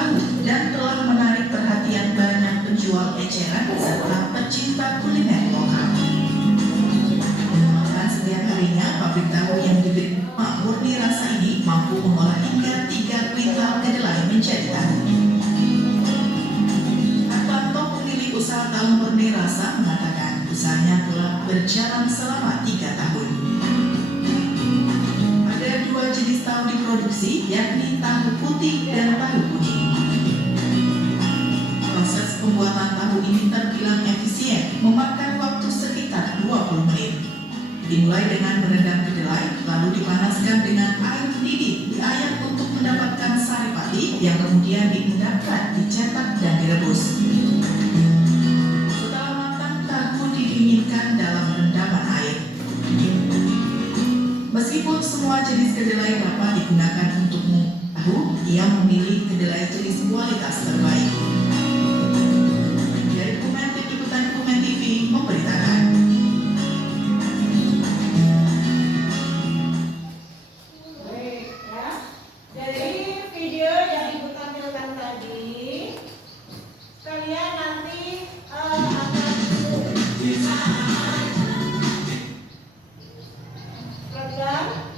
tahu dan telah menarik perhatian banyak penjual eceran serta pecinta kuliner lokal. Bahkan setiap harinya pabrik tahu yang diberi nama Murni Rasa ini mampu mengolah hingga 3 kuintal kedelai menjadi tahu. Hartanto, pemilik usaha tahu Murni Rasa, mengatakan usahanya telah berjalan selama 3 tahun. Ada 2 jenis tahu diproduksi, yakni tahu putih dan tahu kuning. Proses pembuatan tahu ini terbilang efisien, memakan waktu sekitar 20 menit. Dimulai dengan merendam kedelai, lalu dipanaskan dengan air mendidih, diayak untuk mendapatkan sari pati yang kemudian diendapkan, dicetak dan direbus. Setelah matang, tahu didinginkan dalam rendaman air. Meskipun semua jenis kedelai dapat digunakan untuk tahu, ia memilih kedelai jenis kualitas terbaik. Dari Tim Liputan Dokumen TV memberitakan.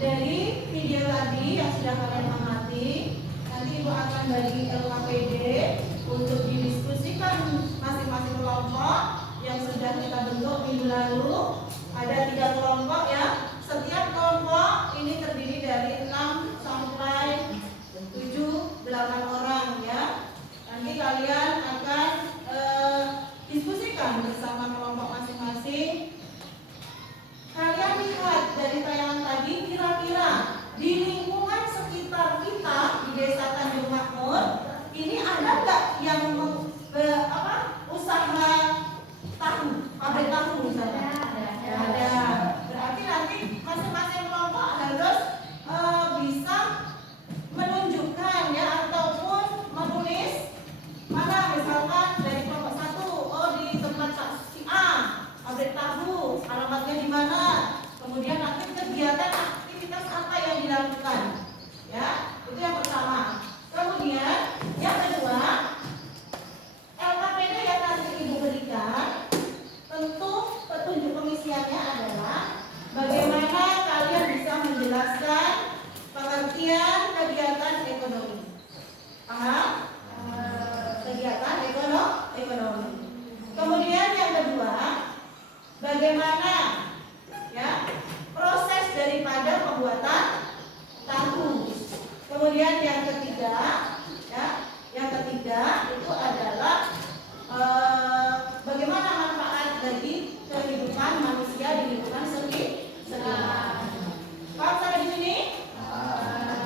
Dari video tadi yang sudah kalian amati, nanti Ibu akan bagi LKPD untuk didiskusikan masing-masing kelompok yang sudah kita bentuk minggu lalu. Ada 3 kelompok ya. Setiap kelompok ini terdiri dari 6 sampai 7, 8 orang ya. Nanti kalian akan diskusikan bersama kelompok masing-masing. Kalian lihat dari tayangan tadi, kira-kira di lingkungan sekitar kita di Desa Tanjung Makmur ini ada nggak yang usaha tahu, pabrik tahu misalnya? Ada. Berarti nanti masing-masing kelompok harus bisa menunjukkan ya ataupun menulis mana misalkan dari kelompok 1, oh di tempat si A pabrik tahu, alamatnya di mana, kemudian nanti kegiatan aktivitas apa yang dilakukan ya, itu yang pertama. Kemudian yang kedua, LKPD yang nanti Ibu berikan, tentu petunjuk pengisiannya adalah bagaimana kalian bisa menjelaskan pengertian kegiatan ekonomi. Paham? Kegiatan ekonomi. Kemudian yang kedua, bagaimana ya proses daripada pembuatan tahu. Kemudian yang ketiga itu adalah bagaimana manfaat dari kehidupan manusia di lingkungan sekitar. Paham sampai di sini?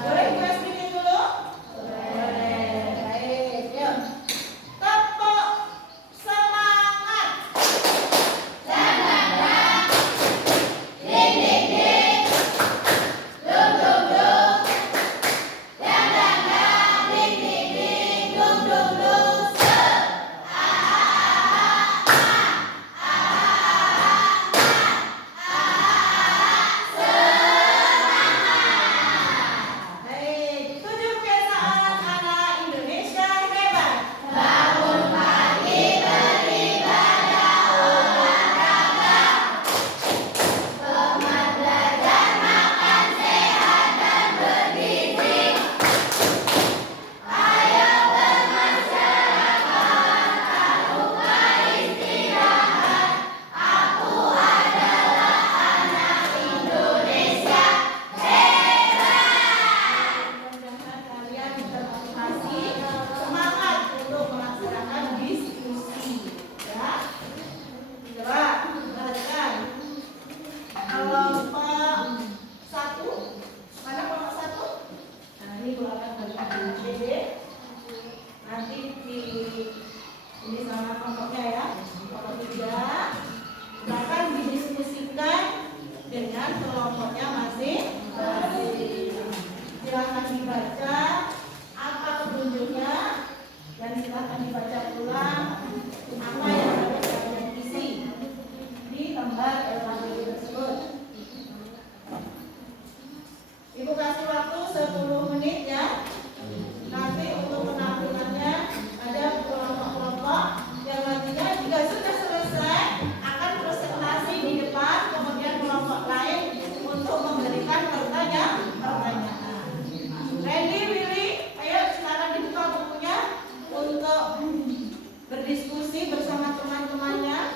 Boleh kita speaking dulu? Boleh. Baik, yuk. Tepuk semangat. Ibu kasih waktu 10 menit ya. Nanti untuk penampilan semuanya.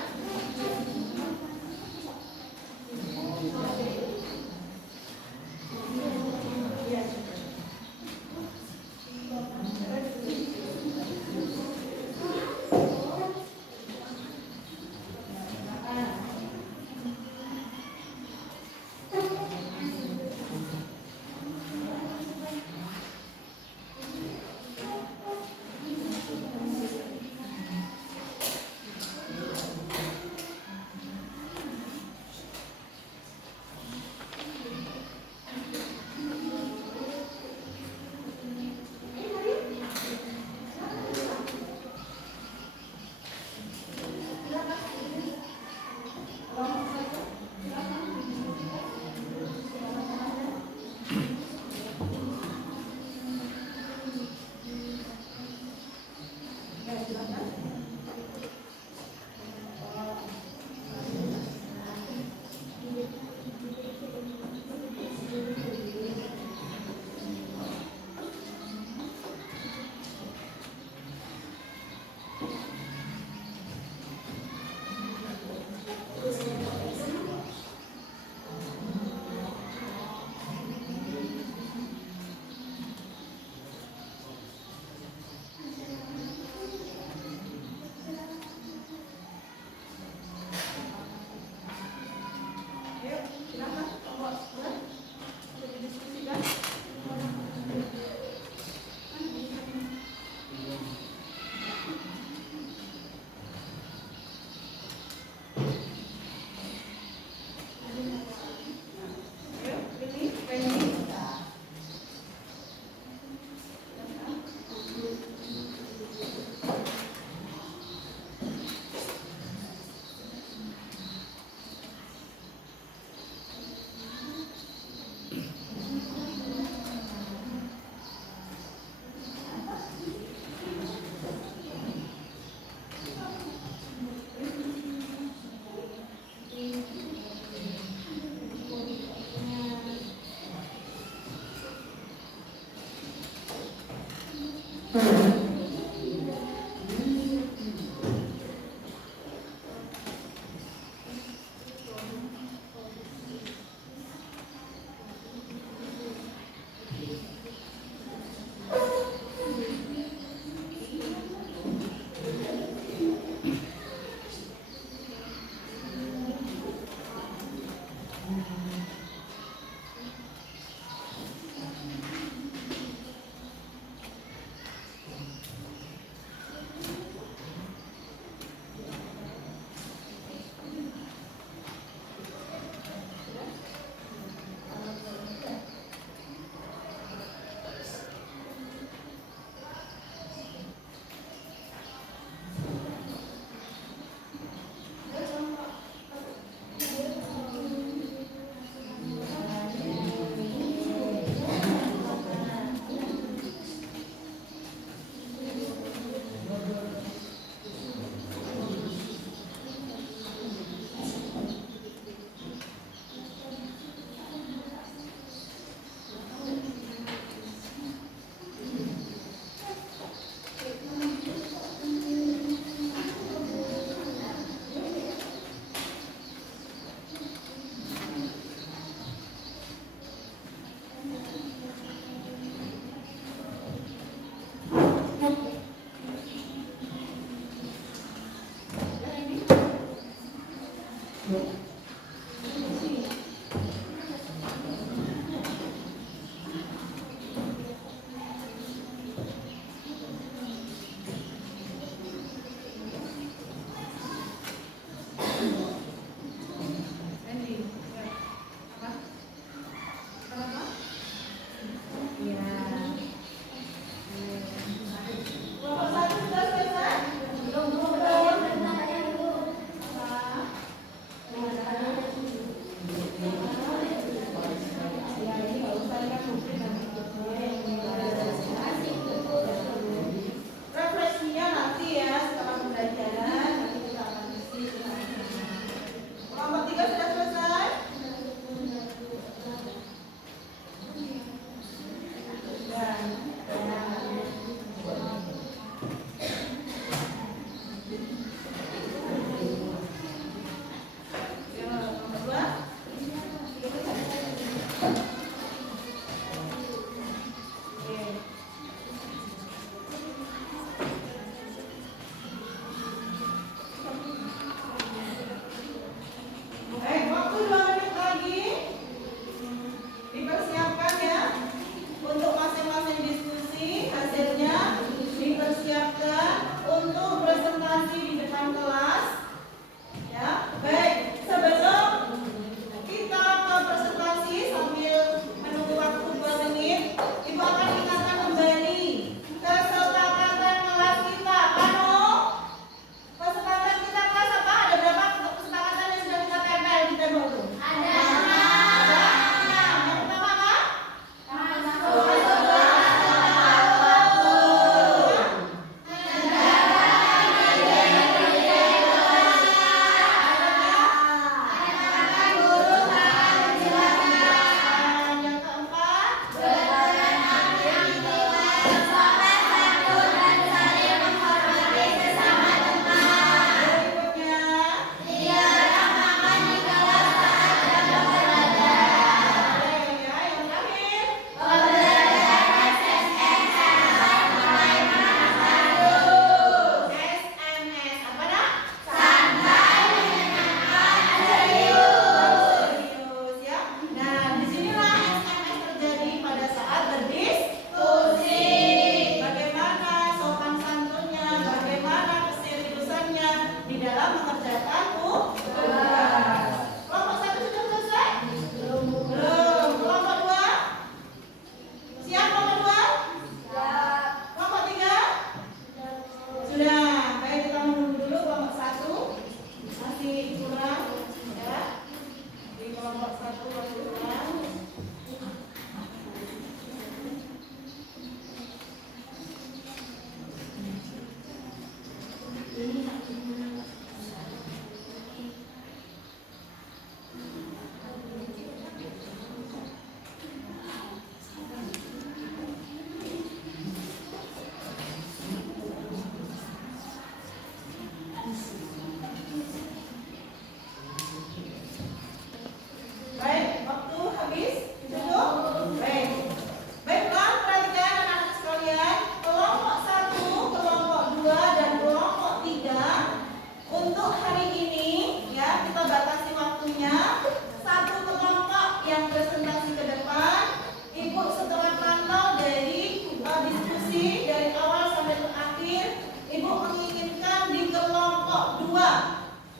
kelompok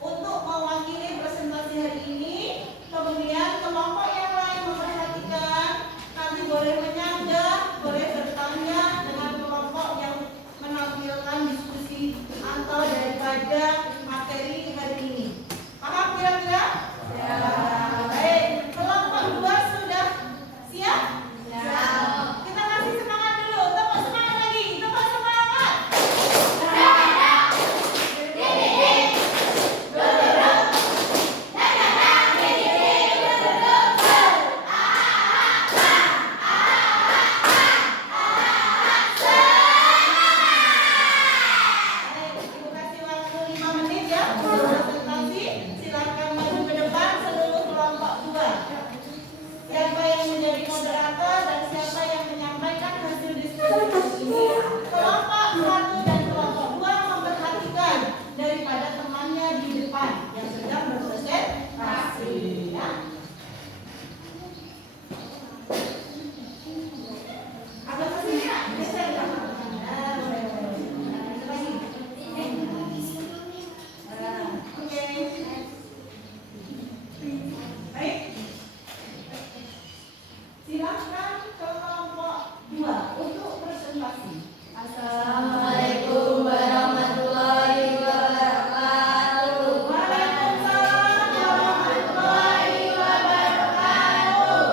2 untuk mewakili presentasi hari ini. Kemudian kelompok yang lain memperhatikan, nanti boleh menyanggah, boleh bertanya dengan kelompok yang menampilkan diskusi atau daripada materi hari ini. Paham kira-kira? Ya. Baik, kelompok 2 sudah siap? Ya. Kita kasih semangat dulu, tepuk semangat lagi, tepuk semangat. Ibu kasih waktu 5 menit ya untuk presentasi. Silakan maju ke depan seluruh kelompok 2. Siapa yang menjadi moderator dan siapa yang menyampaikan hasil diskusi ini? Kelompok 1 dan kelompok 2 memperhatikan daripada temannya di depan yang sedang berpresentasi ya. Agak ke sini ya? Geser ya? Nah, boleh. Lagi. Oke. Baik. Silakan kelompok 2 untuk presentasi. Assalamualaikum warahmatullahi wabarakatuh. Waalaikumsalam warahmatullahi wabarakatuh.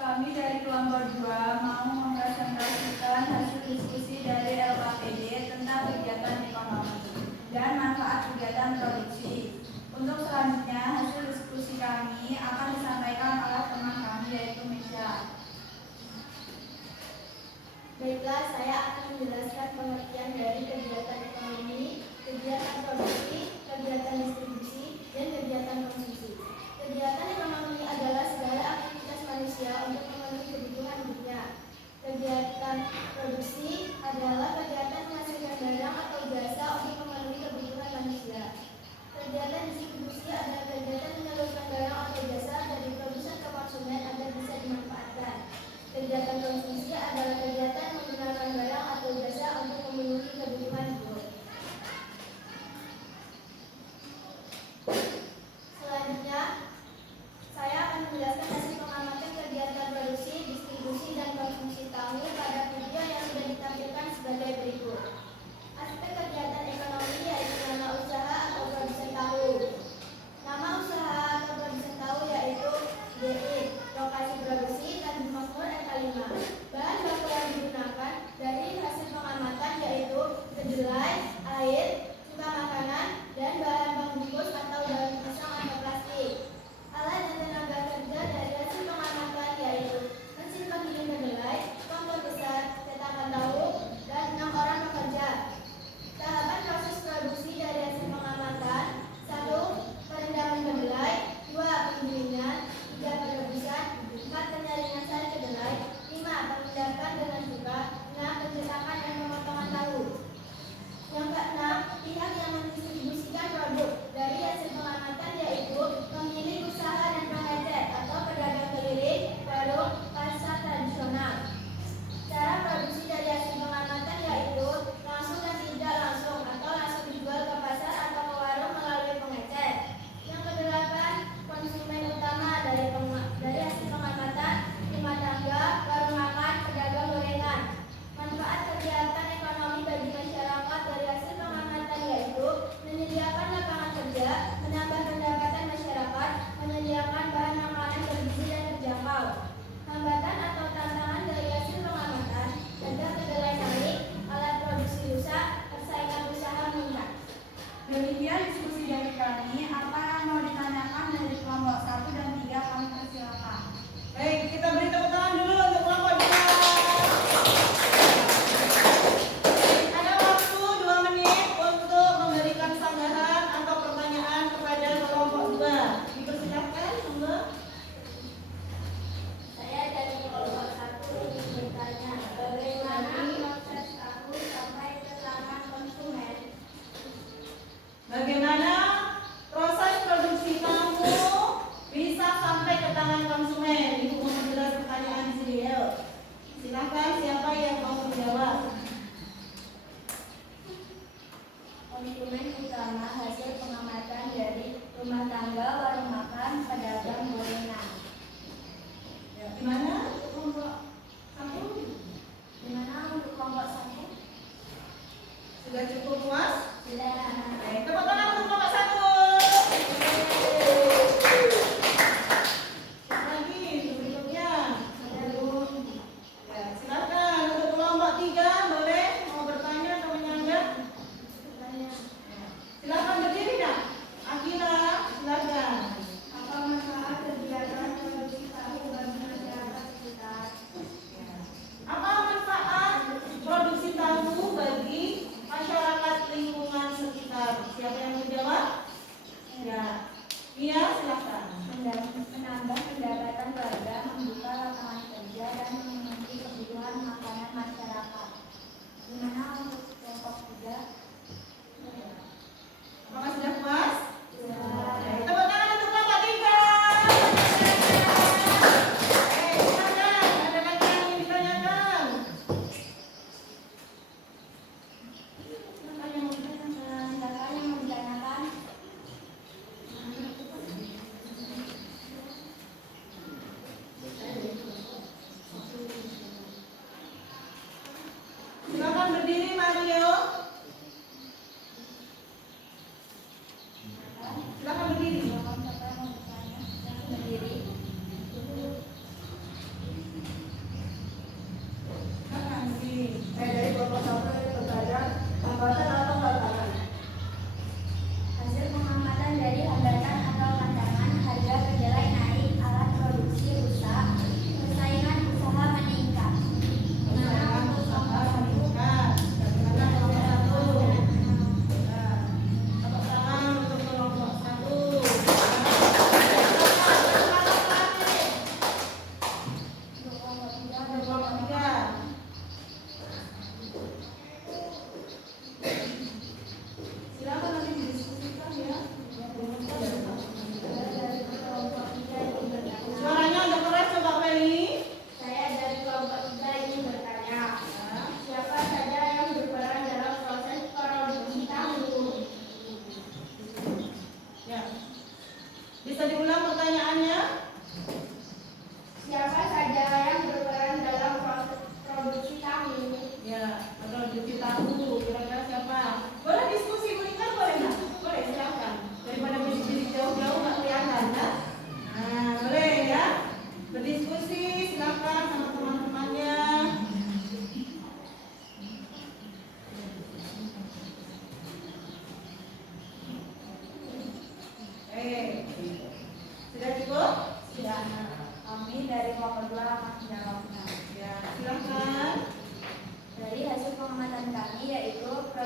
Kami dari kelompok 2 mau mempresentasikan hasil diskusi dari LKPD tentang kegiatan ekonomi dan manfaat kegiatan produksi. Untuk selanjutnya, hasil diskusi kami akan disampaikan oleh teman kami yaitu Misha. Baiklah, saya akan menjelaskan pengertian dari kegiatan ekonomi, kegiatan produksi, kegiatan distribusi, dan kegiatan konsumsi. Kegiatan ekonomi adalah segala aktivitas manusia untuk memenuhi kebutuhan hidupnya. Kegiatan produksi adalah kegiatan menghasilkan barang atau jasa untuk memenuhi kebutuhan manusia. Kegiatan distribusi adalah kegiatan menyalurkan barang atau jasa dari produsen ke konsumen agar bisa dimanfaatkan. Kegiatan konsumsi adalah kegiatan menggunakan barang atau jasa untuk memenuhi kebutuhan hidup. Selanjutnya, saya akan menjelaskan hasil pengamatan kegiatan produksi, distribusi, dan konsumsi tahu pada video yang sudah ditampilkan sebagai berikut. Aspek kegiatan ekonomi yaitu nama usaha atau produsen tahu. Nama usaha atau produsen tahu yaitu DI, lokasi produksi, Tanjung Makmur, RK5. Bahan baku yang digunakan dari hasil pengamatan yaitu kedelai, air, cuka makanan, dan bahan pembungkus atau daun pisang atau plastik. Alat dan tenaga kerja dari hasil pengamatan yaitu mesin penggiling kedelai, kompor besar, cetakan tahu, dan 6 orang pekerja. Tahapan proses produksi dari hasil pengamatan: 1. Perendaman kedelai, 2. Penggilingan, 3. Perebusan, 4. Penyaringan sari kedelai, 5. Pemindahan dengan cuka, 6. Pencetakan dan pemotongan tahu. Yang keenam, pihak yang mendistribusikan produk dari hasil pengamatan yaitu pemilik usaha dan pengecer atau pedagang keliling, warung, pasar tradisional. Cara produksi dari hasil pengamatan yaitu langsung dan tidak langsung atau langsung dijual ke pasar atau ke warung melalui pengecer. Yang kedelapan, konsumen utama dari hasil pengamatan rumah tangga, warung makan, pedagang gorengan. Manfaat kegiatan ekonomi bagi masyarakat dari hasil pengamatan yaitu menyediakan lapangan kerja, menambah pendapatan masyarakat, menyediakan bahan makanan bergizi dan terjangkau. Hambatan atau tantangan dari hasil pengamatan: harga kedelai naik, alat produksi rusak, persaingan usaha meningkat. Demikian diskusi dari kami. Apa yang mau ditanyakan dari kelompok 1 dan 3 kami persilakan. Baik, kita beri tepuk tangan dulu untuk kelompok 2. Ada waktu 2 menit untuk memberikan sanggahan atau pertanyaan kepada kelompok 2. Dipersilakan, monggo. Saya dari kelompok 1 ingin bertanya, bagaimana proses tahu sampai ke tangan konsumen? Bagaimana proses produksi tahu bisa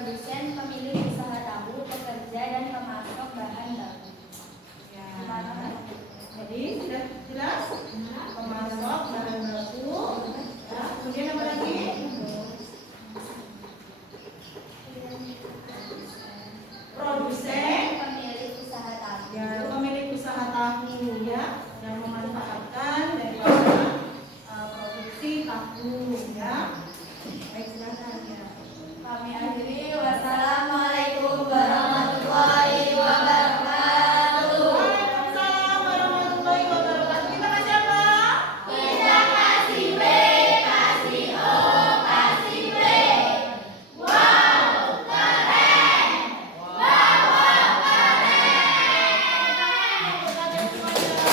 produsen, pemilik usaha tahu, pekerja, dan pemasok bahan baku. Ya. Gimana, Kak? Jadi sudah jelas? Pemasok bahan baku. Ya. Kemudian apa lagi? Produsen. Pemilik usaha tahu. Ya, pemilik usaha tahu ya, yang memanfaatkan dari produksi tahu ya. Baik, silakan ya. Kami akhiri. Wassalamualaikum warahmatullahi wabarakatuh. Waalaikumsalam warahmatullahi wabarakatuh. Kita kasih apa? Kita kasih B, kasih O, kasih B. Wow, keren. Wow, keren. Terima kasih semuanya.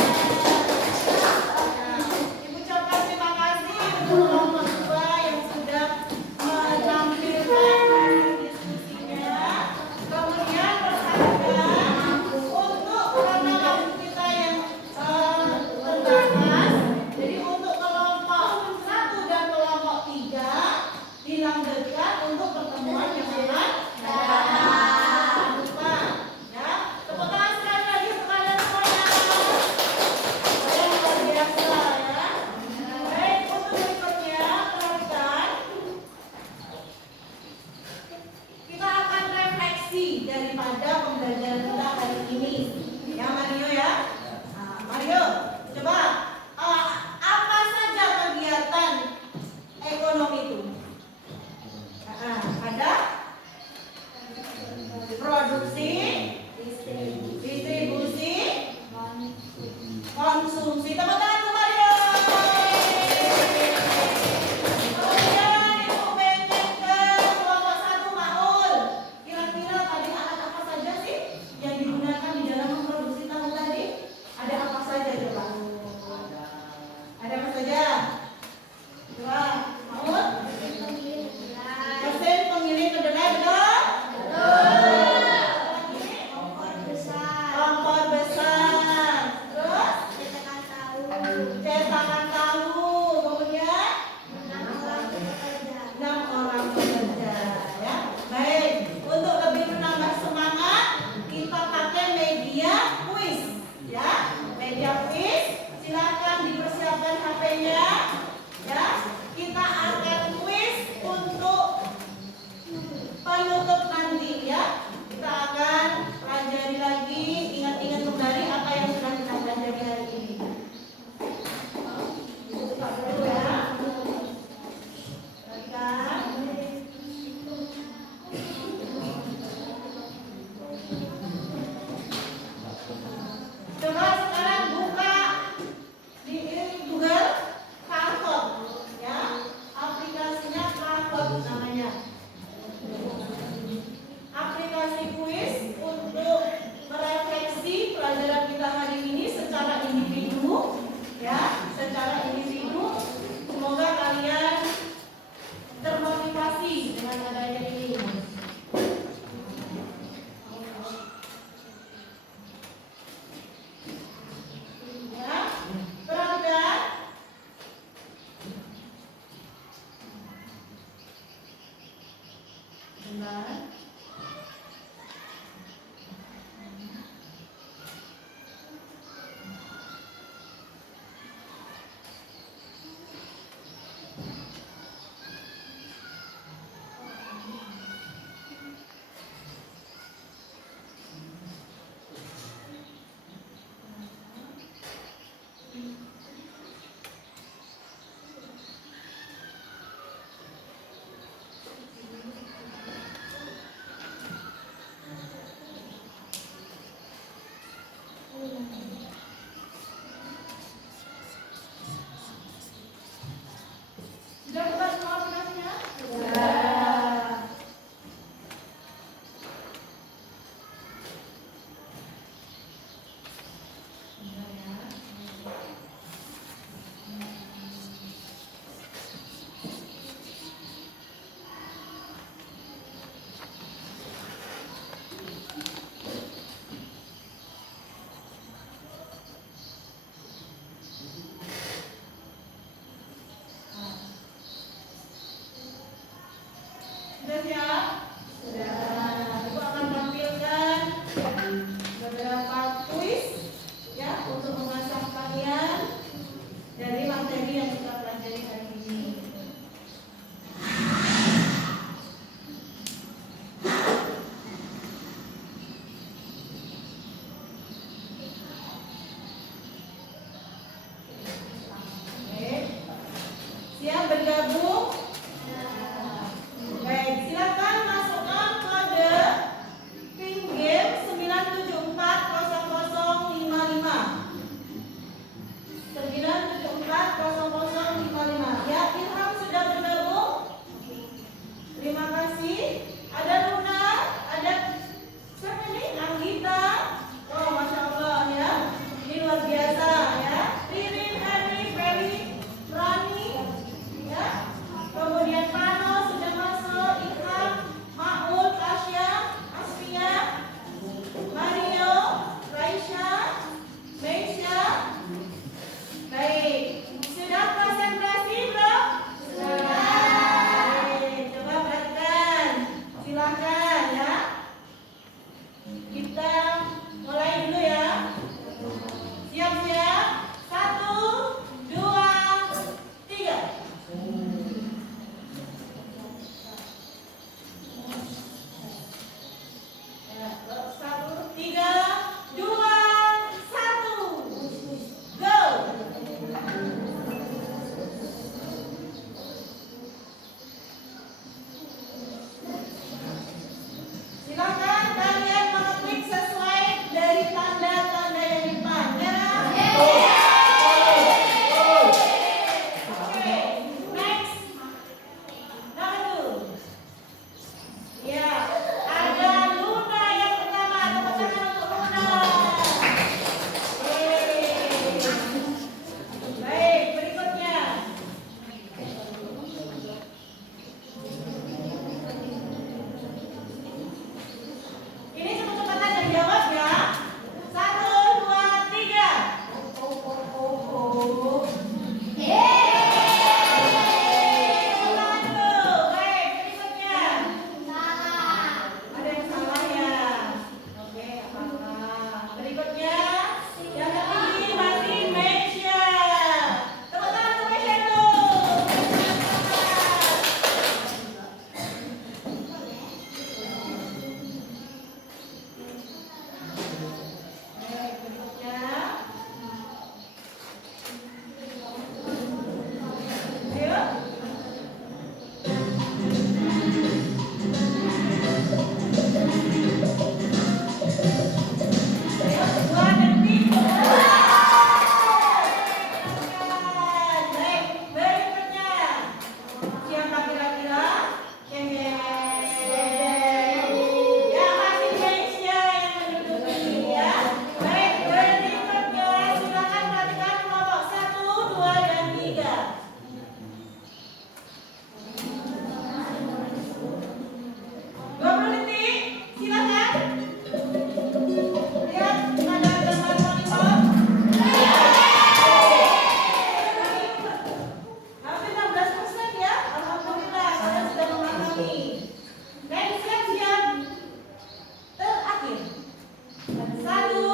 Satu,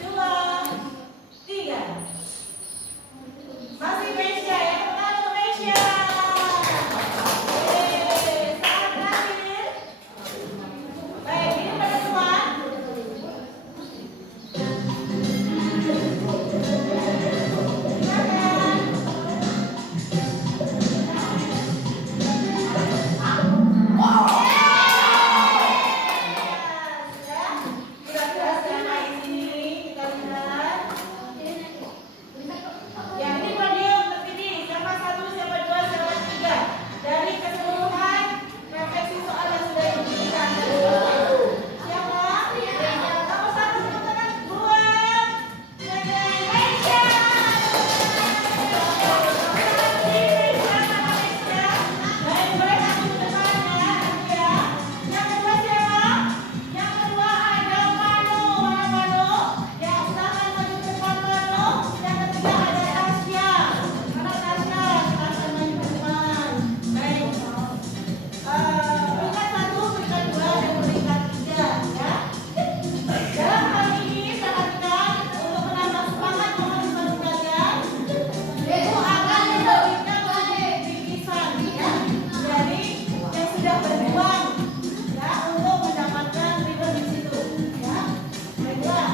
dua, tiga. Masih Mesya, yang pertama untuk Mesya. Saat terakhir. Baik, ini pada teman. Berjuang ya untuk mendapatkan ribbon di situ ya. Baiklah,